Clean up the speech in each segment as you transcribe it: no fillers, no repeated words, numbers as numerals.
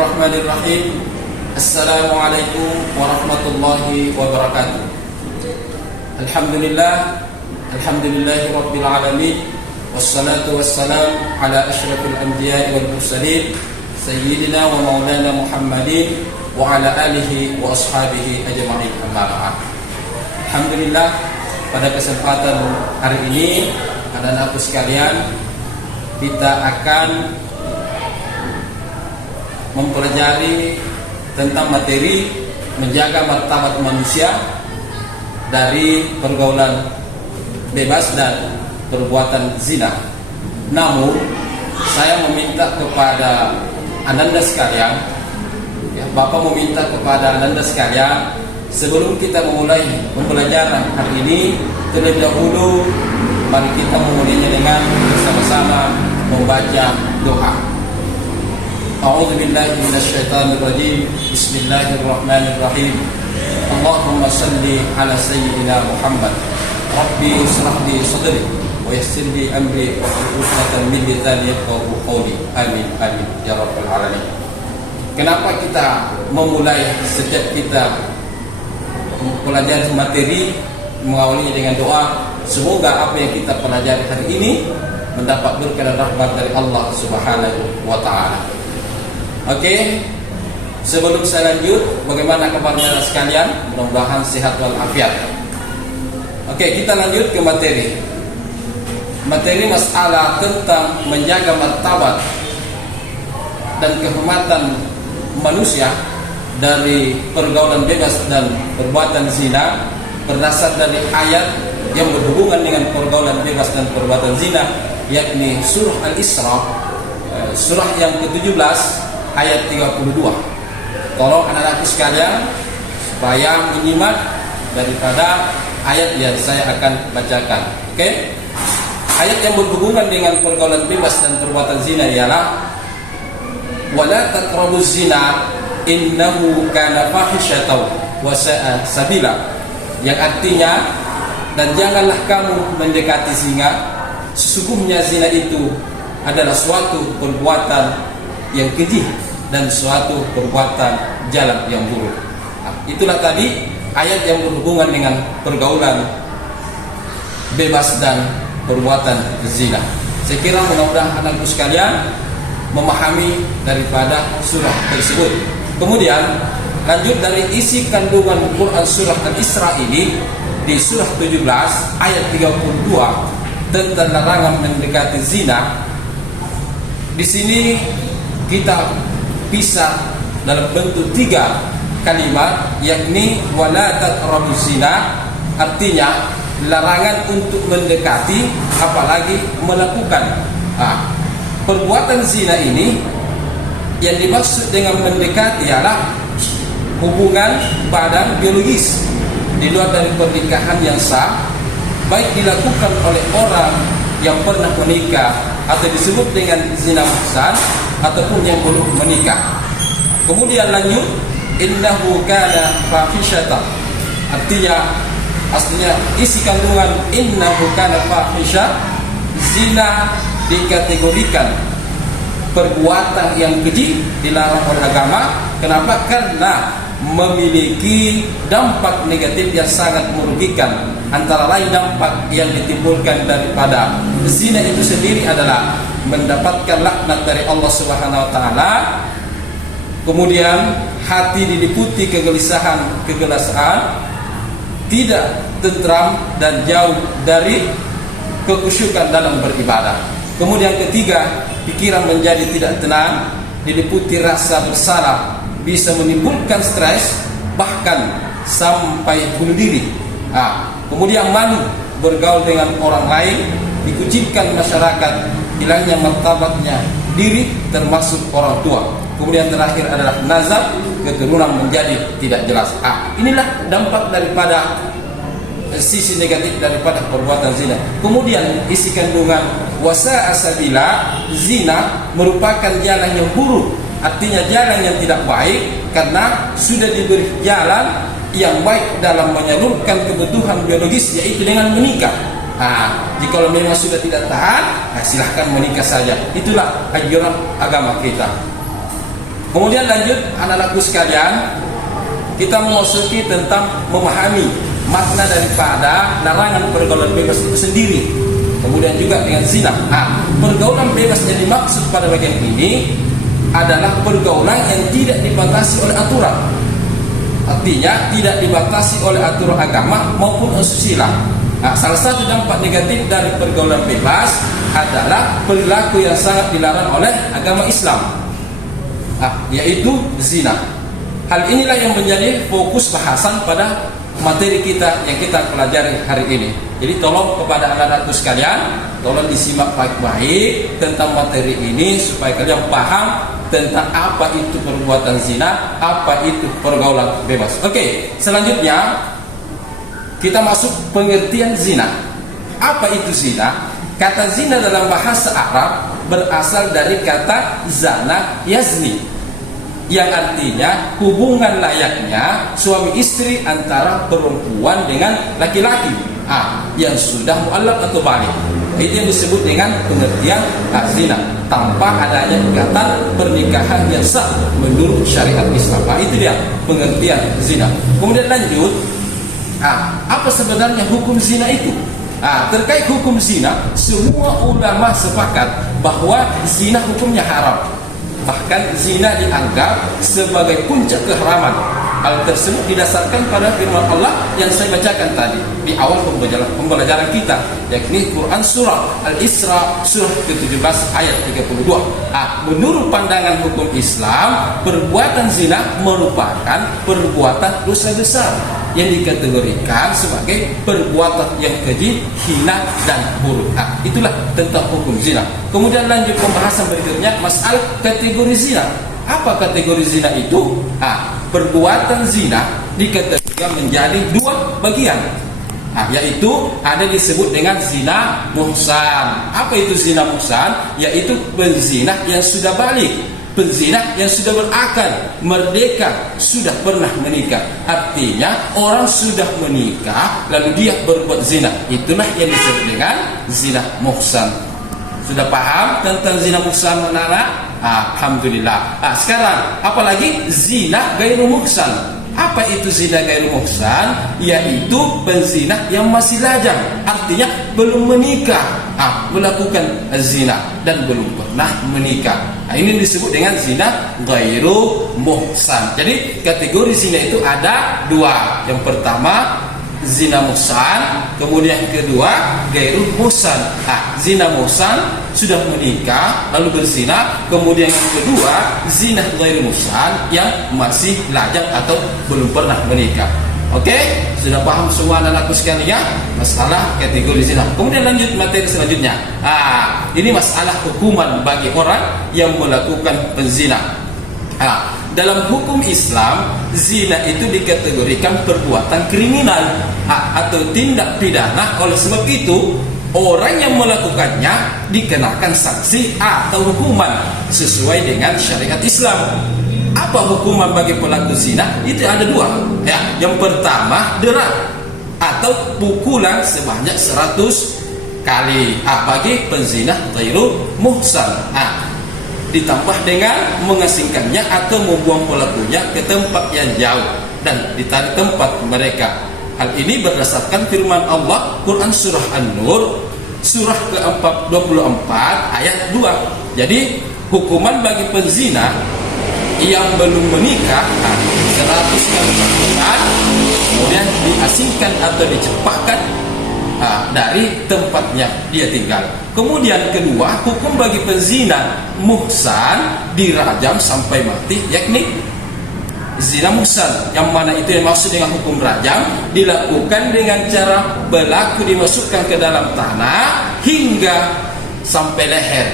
Bismillahirrahmanirrahim. Assalamualaikum warahmatullahi wabarakatuh. Alhamdulillahi rabbil alamin. Wassalatu wassalam ala asyrafil anbiya'i wal mursalin sayyidina wa maulana Muhammadin wa ala alihi wa ashabihi ajma'in, amma ba'd. Alhamdulillah, pada kesempatan hari ini anak-anakku sekalian, kita akan mempelajari tentang materi menjaga martabat manusia dari pergaulan bebas dan perbuatan zina. Namun saya meminta kepada ananda sekalian, Bapak meminta kepada ananda sekalian, sebelum kita memulai pembelajaran hari ini, terlebih dahulu mari kita memulainya dengan bersama-sama membaca doa. A'udzu billahi minasyaitonir rajim. Bismillahirrahmanirrahim. Allahumma shalli ala sayyidina Muhammad. Rabbi ishrah li sadri wa yassir li amri wahlul 'uqdatam min lisani yafqahu qawli. Amin amin ya rabbal alamin. Kenapa kita memulai setiap kita mempelajari materi mengawalinya dengan doa? Semoga apa yang kita pelajari hari ini mendapat berkah dan rahmat dari Allah Subhanahu wa taala. Oke, sebelum saya lanjut, bagaimana kabarnya sekalian? Mudah-mudahan sehat walafiat. Oke, kita lanjut ke materi. Materi masalah tentang menjaga martabat dan kehormatan manusia dari pergaulan bebas dan perbuatan zina berdasar dari ayat yang berhubungan dengan pergaulan bebas dan perbuatan zina, yakni surah Al-Isra, surah yang ke-17 ayat 32. Tolong anak-anakku sekalian supaya menyimak daripada ayat yang saya akan bacakan. Oke? Ayat yang berhubungan dengan pergaulan bebas dan perbuatan zina ialah wala taqrabuz zina innahu kana fahisyatan wa sa'a sabila, yang artinya, dan janganlah kamu mendekati zina, sesungguhnya zina itu adalah suatu perbuatan yang keji dan suatu perbuatan jalan yang buruk. Itulah tadi ayat yang berhubungan dengan pergaulan bebas dan perbuatan zina. Saya kira mudah-mudahan anakku sekalian memahami daripada surah tersebut. Kemudian lanjut dari isi kandungan Quran surah Al-Isra ini, di surah 17 ayat 32 tentang larangan mendekati zina. Di sini kita pisah dalam bentuk 3 kalimat, yakni wala taqrabuz zina, artinya larangan untuk mendekati apalagi melakukan perbuatan zina. Ini yang dimaksud dengan mendekati ialah hubungan badan biologis di luar dari pernikahan yang sah, baik dilakukan oleh orang yang pernah menikah atau disebut dengan zina muhsan, ataupun yang belum menikah. Kemudian lanjut, innahu kana fahisyatan, artinya aslinya isi kandungan innahu kana fahisya, zina dikategorikan perbuatan yang keji, dilarang oleh agama. Kenapa? Karena memiliki dampak negatif yang sangat merugikan. Antara lain dampak yang ditimbulkan daripada zina itu sendiri adalah mendapatkan laknat dari Allah Subhanahu wa taala. Kemudian hati diliputi kegelisahan, tidak tentram dan jauh dari kekhusyukan dalam beribadah. Kemudian ketiga, pikiran menjadi tidak tenang, diliputi rasa bersalah, bisa menimbulkan stres, bahkan sampai bunuh diri. Kemudian malu bergaul dengan orang lain, dikucilkan masyarakat, hilangnya martabatnya diri termasuk orang tua. Kemudian terakhir adalah nazar, keturunan menjadi tidak jelas. Inilah dampak daripada sisi negatif daripada perbuatan zina. Kemudian isi kandungan wasa'a sabila, zina merupakan jalan yang buruk, artinya jalan yang tidak baik, karena sudah diberi jalan yang baik dalam menyalurkan kebutuhan biologis, yaitu dengan menikah. Jika memang sudah tidak tahan, silahkan menikah saja. Itulah anjuran agama kita. Kemudian lanjut anak-anakku sekalian, kita memasuki tentang memahami makna daripada larangan pergaulan bebas itu sendiri. Kemudian juga dengan zina. Nah, pergaulan bebas yang dimaksud pada bagian ini adalah pergaulan yang tidak dibatasi oleh aturan. Artinya tidak dibatasi oleh aturan agama maupun asusila. Nah, salah satu dampak negatif dari pergaulan bebas adalah perilaku yang sangat dilarang oleh agama Islam, yaitu zina. Hal inilah yang menjadi fokus bahasan pada materi kita yang kita pelajari hari ini. Jadi tolong kepada anak-anakku sekalian, tolong disimak baik-baik tentang materi ini supaya kalian paham tentang apa itu perbuatan zina, apa itu pergaulan bebas. Oke, selanjutnya kita masuk pengertian zina. Apa itu zina? Kata zina dalam bahasa Arab berasal dari kata zana yazni, yang artinya hubungan layaknya suami istri antara perempuan dengan laki-laki yang sudah mu'allaq atau balik. Itu yang disebut dengan pengertian zina, tanpa adanya ikatan pernikahan yang sah menurut syariat Islam. Itu dia pengertian zina. Kemudian lanjut, apa sebenarnya hukum zina itu? Terkait hukum zina, semua ulama sepakat bahwa zina hukumnya haram. Bahkan zina dianggap sebagai puncak keharaman. Hal tersebut didasarkan pada firman Allah yang saya bacakan tadi di awal pembelajaran kita, yakni Quran surah Al-Isra surah ke-17 ayat 32. Menurut pandangan hukum Islam, perbuatan zina merupakan perbuatan dosa besar yang dikategorikan sebagai perbuatan yang keji, hina dan buruk. Itulah tentang hukum zina. Kemudian lanjut pembahasan berikutnya, masalah kategori zina. Apa kategori zina itu? Perbuatan zina dikategorikan menjadi dua bagian, yaitu ada disebut dengan zina muhsan. Apa itu zina muhsan? Yaitu penzina yang sudah balik, penzina yang sudah berakal, merdeka, sudah pernah menikah. Artinya orang sudah menikah lalu dia berbuat zina. Itulah yang disebut dengan zina muhsan. Sudah paham tentang zina muhsan, anak-anak? Alhamdulillah. Sekarang apalagi zina gairu muhsan. Apa itu zina gairu muhsan? Yaitu penzina yang masih lajang, artinya belum menikah, melakukan zina dan belum pernah menikah. Ini disebut dengan zina gairu muhsan. Jadi kategori zina itu ada dua. Yang pertama zina muhsan, kemudian yang kedua gairu muhsan. Zina muhsan sudah menikah lalu berzina, kemudian yang kedua zina gairu muhsan yang masih lajang atau belum pernah menikah. Oke, sudah paham semua anak-anakku sekalian masalah kategori zina. Kemudian lanjut materi selanjutnya. Ini masalah hukuman bagi orang yang melakukan penzina. Dalam hukum Islam, zina itu dikategorikan perbuatan kriminal atau tindak pidana. Oleh sebab itu, orang yang melakukannya dikenakan sanksi atau hukuman sesuai dengan syariat Islam. Apa hukuman bagi pelaku zina? Itu ada dua. Yang pertama derak atau pukulan sebanyak 100 kali bagi penzina ghairu muhsan. Ditambah dengan mengasingkannya atau membuang pelakunya ke tempat yang jauh dan ditarik tempat mereka. Hal ini berdasarkan firman Allah Quran surah An-Nur surah ke-24 ayat 2. Jadi hukuman bagi penzina yang belum menikah 100 kali pukulan, kemudian diasingkan atau dicepakkan dari tempatnya dia tinggal. Kemudian kedua, hukum bagi penzina muhsan dirajam sampai mati, yakni zina muhsan, yang mana itu yang maksud dengan hukum rajam dilakukan dengan cara pelaku dimasukkan ke dalam tanah hingga sampai leher.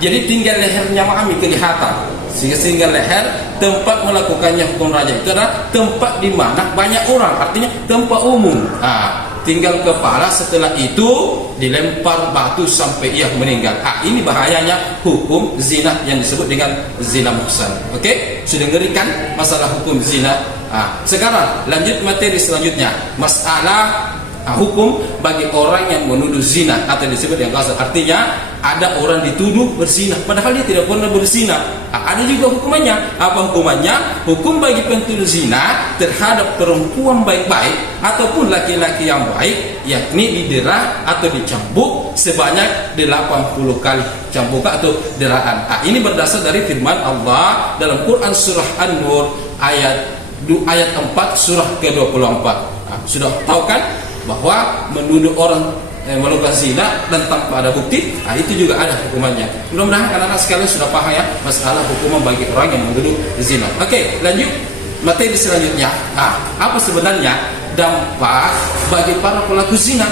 Jadi tinggal lehernya mami kelihatan, sehingga leher tempat melakukannya hukum rajam itu adalah tempat di mana banyak orang, artinya tempat umum. Tinggal kepala, setelah itu dilempar batu sampai ia meninggal. Ini bahayanya hukum zina yang disebut dengan zina muhsan. Oke, sudah ngerikan masalah hukum zina. Sekarang lanjut materi selanjutnya, masalah hukum bagi orang yang menuduh zina atau disebut yang kasar. Artinya ada orang dituduh berzina padahal dia tidak pernah berzina. Ada juga hukumannya. Apa hukumannya? Hukum bagi pentuduh zina terhadap perempuan baik-baik ataupun laki-laki yang baik, yakni didera atau dicambuk sebanyak 80 kali cambukan atau deraan. Ini berdasar dari firman Allah dalam Quran surah An-Nur ayat 4 surah ke-24. Sudah tahu kan bahwa menuduh orang melakukan zina dan tanpa ada bukti, itu juga ada hukumannya. Mudah-mudahan anak-anak sekalian sudah paham ya masalah hukuman bagi orang yang menuduh zina. Oke, lanjut materi selanjutnya. Apa sebenarnya dampak bagi para pelaku zina?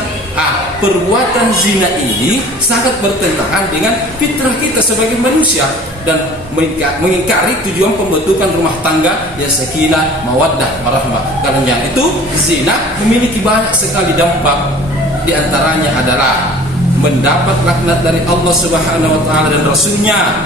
Perbuatan zina ini sangat bertentangan dengan fitrah kita sebagai manusia dan mengingkari tujuan pembentukan rumah tangga yang sakinah, mawaddah, warahmah. Karena itu zina memiliki banyak sekali dampak. Di antaranya adalah mendapat laknat dari Allah Subhanahu wa taala dan Rasulnya,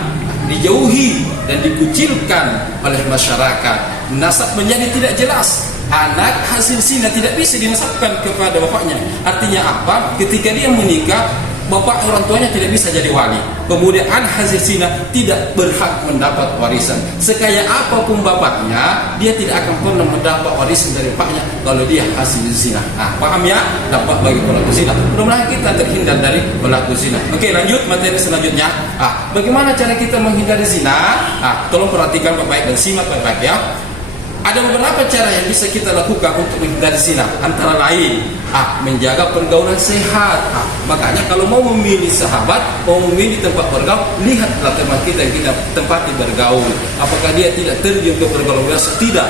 dijauhi dan dikucilkan oleh masyarakat, nasab menjadi tidak jelas. Anak hasil zina tidak bisa dinasabkan kepada bapaknya. Artinya apa? Ketika dia menikah, bapak orang tuanya tidak bisa jadi wali. Kemudian anak hasil zina tidak berhak mendapat warisan. Sekaya apapun bapaknya, dia tidak akan pernah mendapat warisan dari bapaknya kalau dia hasil zina. Paham ya? Dampak bagi pelaku zina. Mudah-mudahan kita terhindar dari pelaku zina. Oke, lanjut materi selanjutnya. Bagaimana cara kita menghindari zina? Tolong perhatikan baik-baik dan simak baik-baik ya. Ada beberapa cara yang bisa kita lakukan untuk menghindari zina. Antara lain, menjaga pergaulan sehat. Makanya kalau mau memilih sahabat, mau memilih tempat bergaul, lihatlah teman kita yang kita tempati bergaul. Apakah dia tidak terjun ke pergaulan biasa? Tidak.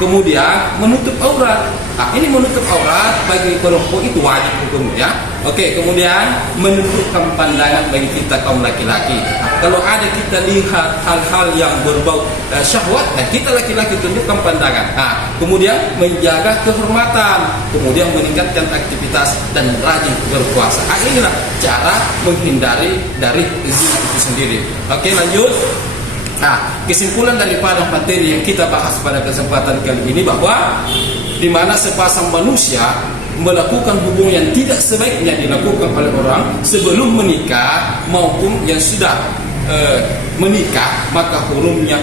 Kemudian menutup aurat. Ini menutup aurat bagi perempuan itu wajib hukumnya. Oke, kemudian menundukkan pandangan bagi kita kaum laki-laki. Kalau ada kita lihat hal-hal yang berbau syahwat, kita laki-laki tundukkan pandangan. Kemudian menjaga kehormatan, kemudian meningkatkan aktivitas dan rajin berpuasa. Inilah cara menghindari dari zina itu sendiri. Oke, lanjut. Kesimpulan daripada materi yang kita bahas pada kesempatan kali ini bahwa di mana sepasang manusia melakukan hubungan yang tidak sebaiknya dilakukan oleh orang sebelum menikah maupun yang sudah menikah, maka hukumnya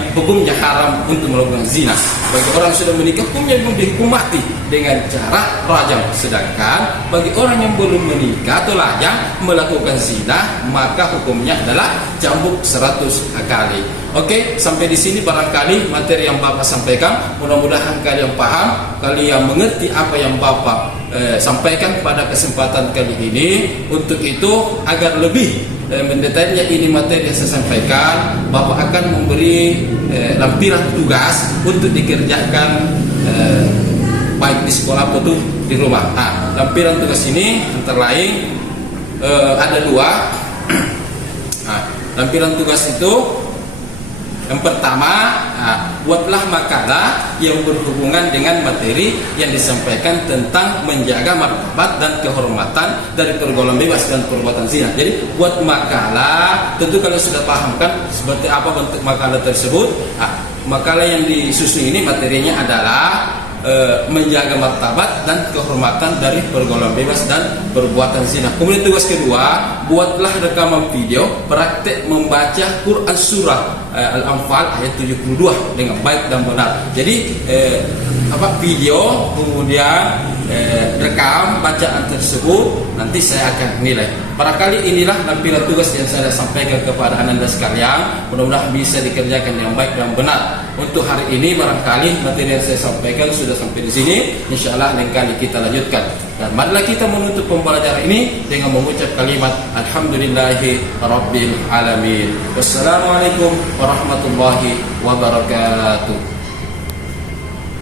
haram untuk melakukan zina. Bagi orang yang sudah menikah, hukumnya dihukum mati dengan cara rajam. Sedangkan bagi orang yang belum menikah atau lajang melakukan zina, maka hukumnya adalah cambuk 100 kali. Oke, sampai di sini barangkali materi yang Bapak sampaikan. Mudah-mudahan kalian paham, kalian mengerti apa yang Bapak sampaikan pada kesempatan kali ini. Untuk itu, agar lebih mendetailnya ini materi yang saya sampaikan, Bapak akan memberi lampiran tugas untuk dikerjakan baik di sekolah atau di rumah. Lampiran tugas ini antara lain ada 2. Lampiran tugas itu yang pertama, buatlah makalah yang berhubungan dengan materi yang disampaikan tentang menjaga martabat dan kehormatan dari pergaulan bebas dan perbuatan zina. Jadi buat makalah, tentu kalian sudah paham kan seperti apa bentuk makalah tersebut. Makalah yang disusun ini materinya adalah menjaga martabat dan kehormatan dari pergaulan bebas dan perbuatan zina. Kemudian tugas kedua, buatlah rekaman video praktek membaca Quran surah Al-Anfal ayat 72 dengan baik dan benar. Jadi video kemudian rekam bacaan tersebut, nanti saya akan nilai. Barangkali inilah lampiran tugas yang saya sampaikan kepada anda sekalian. Mudah-mudahan bisa dikerjakan dengan baik dan benar. Untuk hari ini barangkali materi yang saya sampaikan sudah sampai di sini. Insyaallah lain kali kita lanjutkan. Dan marilah kita menutup pembelajaran ini dengan mengucap kalimat alhamdulillahi rabbil alamin. Wassalamualaikum warahmatullahi wabarakatuh.